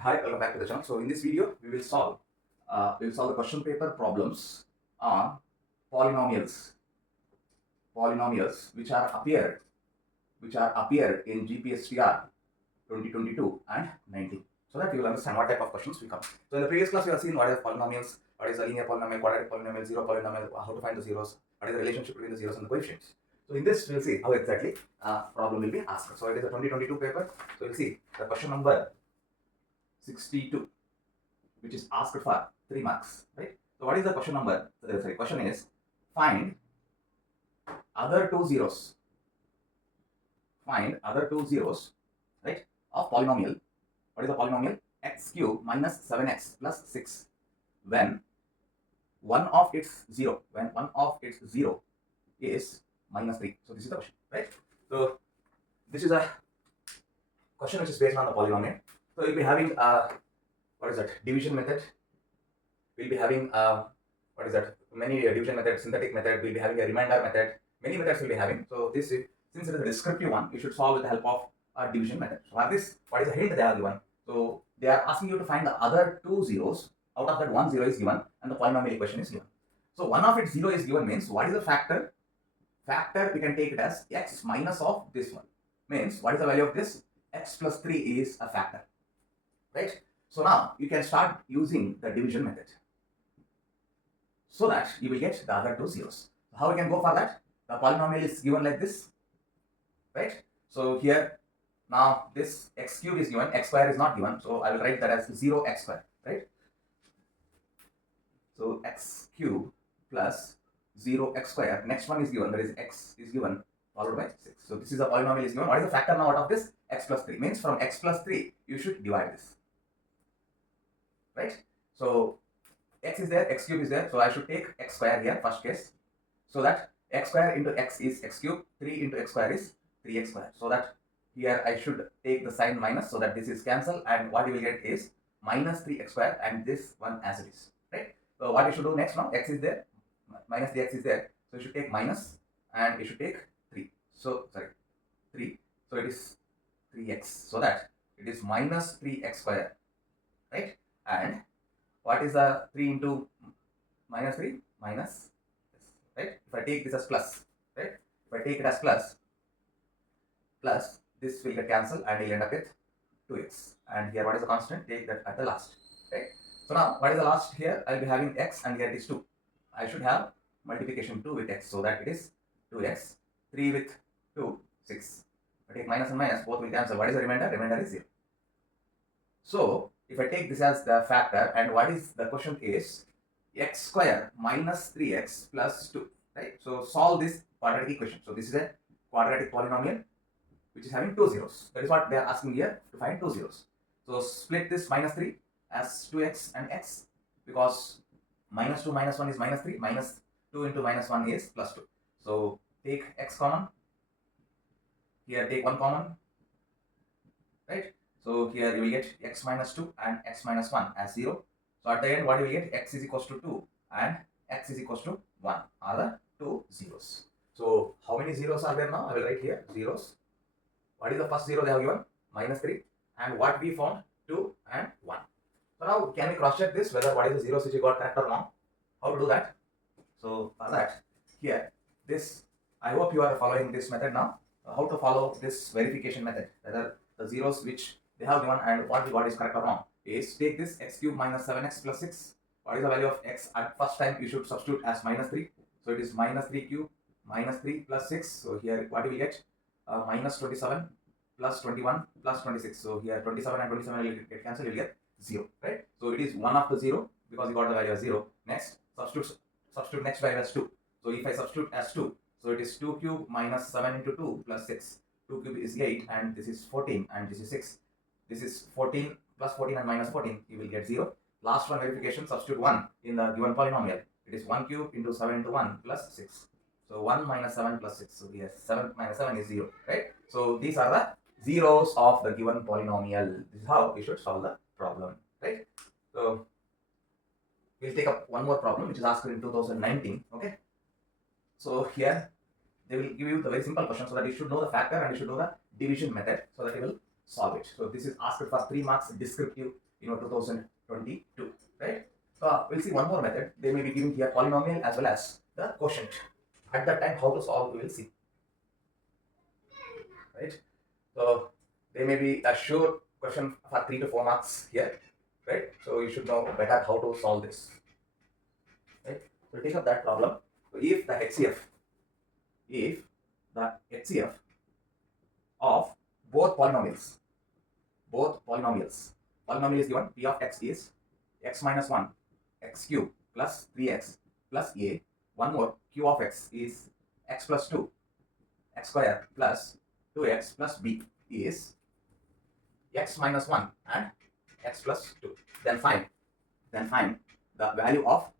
Hi, welcome back to the channel. So in this video, we will solve the question paper problems on polynomials, which are appeared in gpstr 2022 and 19. So that you will understand what type of questions will come. So in the previous class, we have seen what is polynomials, what is a linear polynomial, quadratic polynomial, zero polynomial, how to find the zeros, what is the relationship between the zeros and the coefficients. So in this, we'll see how exactly problem will be asked. So it is a 2022 paper. So we'll see the question number 62, which is asked for 3 marks, right? So what is the question number? Question is find other two zeros. Find other two zeros, right, of polynomial. What is the polynomial? X cube minus 7x plus 6 when one of its zero is minus 3. So this is the question, right? So this is a question which is based on the polynomial. So you'll be having division method. We'll be having many division methods, synthetic method. We'll be having a remainder method. Many methods we'll be having. So this, since it is a descriptive one, you should solve with the help of a division method. So for this, what is the hint they have given? So they are asking you to find the other two zeros. Out of that, one zero is given and the polynomial equation is given. So one of its zero is given means what is the factor? Factor we can take it as x minus of this one. Means what is the value of this? X plus 3 is a factor, right? So now you can start using the division method so that you will get the other two zeros. How we can go for that? The polynomial is given like this, right? So here now this x cube is given, x square is not given, so I will write that as 0x square, right? So x cube plus 0x square. Next one is given, that is x is given followed by 6. So this is a polynomial is given. What is the factor now out of this? X plus 3. Means from x plus 3 you should divide this, right? So x is there, x cube is there, so I should take x square here, first case, so that x square into x is x cube, 3 into x square is 3x square. So that here I should take the sign minus, so that this is cancelled, and what you will get is minus 3x square, and this one as it is, right? So what you should do next now, x is there, minus the x is there, so you should take minus, and you should take 3. So sorry, 3. So it is 3x, so that it is minus 3x square, right? And what is the 3 into minus 3? Minus this, right? If I take this as plus, right? If I take it as plus, this will get cancelled and you'll end up with 2x. And here what is the constant? Take that at the last, right? So now what is the last here? I'll be having x and here it is 2. I should have multiplication 2 with x, so that it is 2x. 3 with 2, 6. I take minus and minus, both will cancel. What is the remainder? Remainder is 0. So if I take this as the factor, and what is the question is x square minus 3x plus 2, right? So solve this quadratic equation. So this is a quadratic polynomial which is having two zeros. That is what they are asking here, to find two zeros. So split this minus 3 as 2x and x, because minus 2 minus 1 is minus 3, minus 2 into minus 1 is plus 2. So take x common, here take 1 common, right? So here you will get x minus 2 and x minus 1 as 0. So at the end, what you will get? X is equals to 2 and x is equals to 1 are the two zeros. So how many zeros are there now? I will write here zeros. What is the first zero they have given? Minus 3. And what we found? 2 and 1. So now can we cross check this, whether what is the zeros which you got correct or wrong? How to do that? So for that, here, this, I hope you are following this method now. How to follow this verification method, whether the zeros which they have given and what we got is correct or wrong, is take this x cube minus 7x plus 6. What is the value of x? At first time you should substitute as minus 3. So it is minus 3 cube minus 3 plus 6. So here what do we get? Minus 27 plus 21 plus 26. So here 27 and 27 will get cancelled, you will get 0, right? So it is one of the 0 because you got the value as 0. Next, substitute next value as 2. So if I substitute as 2, so it is 2 cube minus 7 into 2 plus 6. 2 cube is 8 and this is 14 and this is 6. This is 14 plus 14 and minus 14, you will get 0. Last one verification, substitute 1 in the given polynomial. It is 1 cube into 7 into 1 plus 6. So 1 minus 7 plus 6. So yes, 7 minus 7 is 0, right? So these are the zeros of the given polynomial. This is how we should solve the problem, right? So we'll take up one more problem which is asked in 2019, okay? So here they will give you the very simple question so that you should know the factor and you should know the division method so that you will solve it. So this is asked for 3 marks descriptive in 2022, right? So we'll see one more method. They may be giving here polynomial as well as the quotient. At that time, how to solve, we will see, right? So they may be a sure question for 3 to 4 marks here, right? So you should know better how to solve this, right? So take up that problem. So if the HCF of both polynomials, polynomial is given, p of x is x minus 1 x cube plus 3x plus a, one more q of x is x plus 2 x square plus 2x plus b is x minus 1 and x plus 2. Then find the value of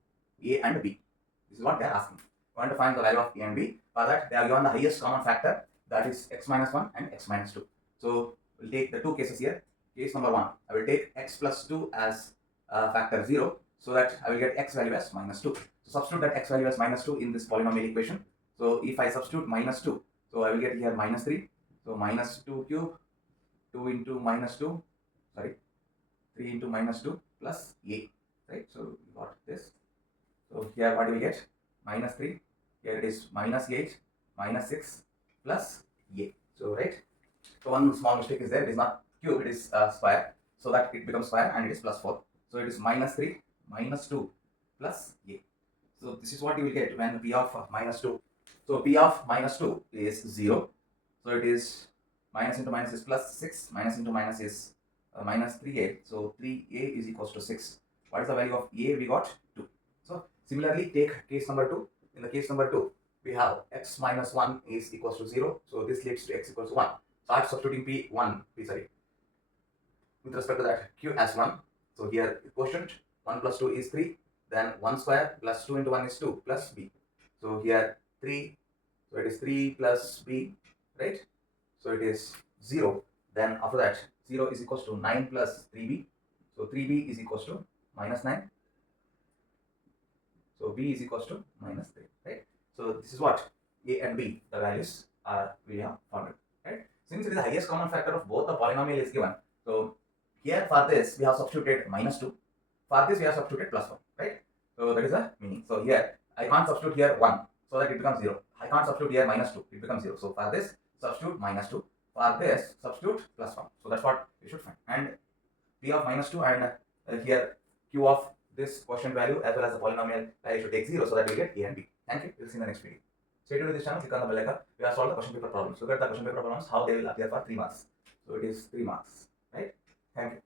a and b. This is what they are asking. We want to find the value of a and b. For that, they are given the highest common factor, that is x minus 1 and x minus 2. So we'll take the two cases here. Case number 1, I will take x plus 2 as factor 0, so that I will get x value as minus 2. So substitute that x value as minus 2 in this polynomial equation. So if I substitute minus 2, so I will get here minus 3. So minus 2 cube, 2 into minus 2, 3 into minus 2 plus a, right? So we got this. So here what do we get? Minus 3. Here it is minus 8, minus 6 plus a. So right. So one small mistake is there. It is not cube, it is square. So that it becomes square and it is plus 4. So it is minus 3, minus 2 plus a. So this is what you will get when p of minus 2. So p of minus 2 is 0. So it is minus into minus is plus 6, minus into minus is minus 3a. So 3a is equals to 6. What is the value of a? We got 2. So similarly, take case number 2. In the case number 2, we have x minus 1 is equals to 0. So this leads to x equals to 1. Start substituting with respect to that q as 1. So here quotient 1 plus 2 is 3. Then 1 square plus 2 into 1 is 2 plus b. So here 3. So it is 3 plus b, right? So it is 0. Then after that 0 is equals to 9 plus 3b. So 3b is equals to minus 9. So b is equals to minus 3, right? So this is what a and b, the values are we have found, right? Since it is the highest common factor of both the polynomial is given, so here for this we have substituted minus 2. For this we have substituted plus 1, right? So that is the meaning. So here I can't substitute here 1, so that it becomes 0. I can't substitute here minus 2, it becomes 0. So for this substitute minus 2. For this substitute plus 1. So that's what we should find. And p of minus 2 and here q of this quotient value as well as the polynomial value should take 0, so that we get a and b. Thank you. We'll see in the next video. Stay tuned with this channel, click on the bell icon. We have solved the question paper problems. Look at the question paper problems, how they will appear for 3 marks. So it is 3 marks, right? Thank you.